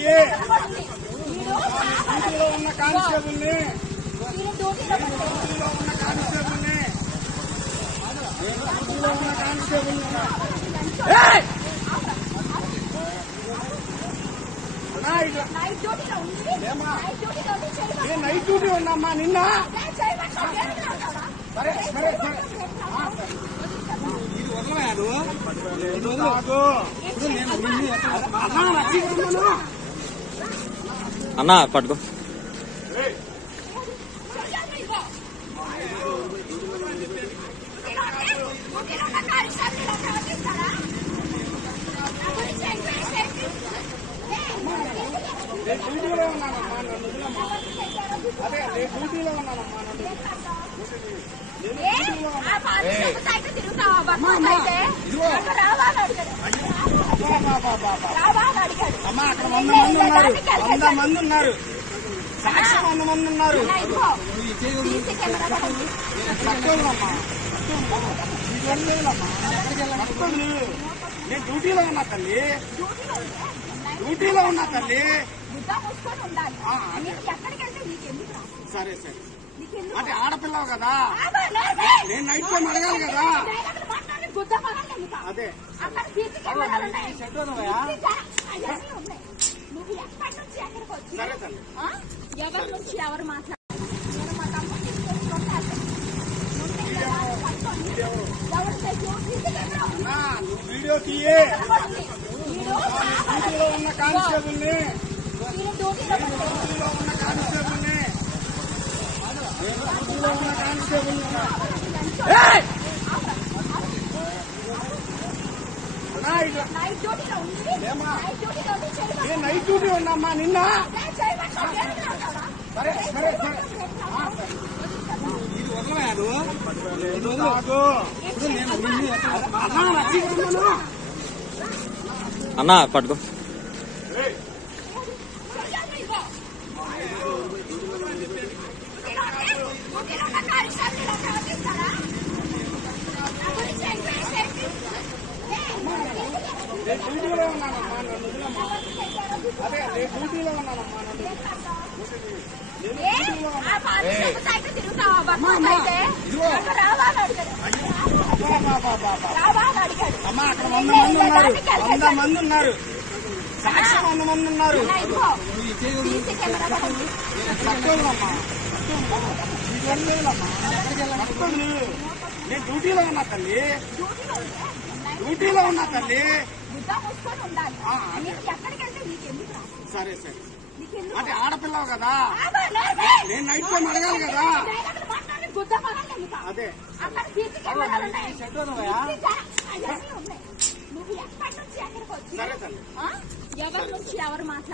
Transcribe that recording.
తీయే డ్యూటీలో ఉన్న కానిస్టేబుల్ని night duty ఉందమ్మా నిన్న. సరే సరే సరే ఇది వదలలేదు. అన్నా పట్టుకో. డ్యూటీలో ఉన్నానమ్మా నన్ను వదిలమ్మా. అదే డ్యూటీలో ఉన్నానమ్మా నన్ను. అమ్మా అక్కడ 100 మంది ఉన్నారు. 100 మంది ఉన్నారు. సాక్ష్యం 100 మంది ఉన్నారు. నేను డ్యూటీలో ఉన్నా తల్లి. డ్యూటీలో ఉన్నా తల్లి. సరే సరే అంటే ఆడపిల్లవు కదా, నేను నైట్ టైం అడగాలి కదా. అదే సరే తల్లి. ఎవరి నుంచి ఎవరు మాట్లాడారు? నువ్వు వీడియో తీయే డ్యూటీలో ఉన్న కానిస్టేబుల్ని నైట్ డ్యూటీ ఉందమ్మా నిన్న. సరే సరే సరే ఇది వదలలేదు. అన్నా పట్టుకో. డ్యూటీలో ఉన్నానమ్మా నన్ను వదిలమ్మా. అదే డ్యూటీలో ఉన్నానమ్మా నన్ను. అమ్మా అక్కడ 100 మంది ఉన్నారు. 100 మంది ఉన్నారు. సాక్ష్యం 100 మంది ఉన్నారు. నేను డ్యూటీలో ఉన్నా తల్లి. డ్యూటీలో ఉన్నా తల్లి. సరే సరే అంటే ఆడపిల్లవు కదా, నేను నైట్ టైం అడగాలి కదా. అదే సరే తల్లి. ఎవరి నుంచి ఎవరు మాట్లాడారు?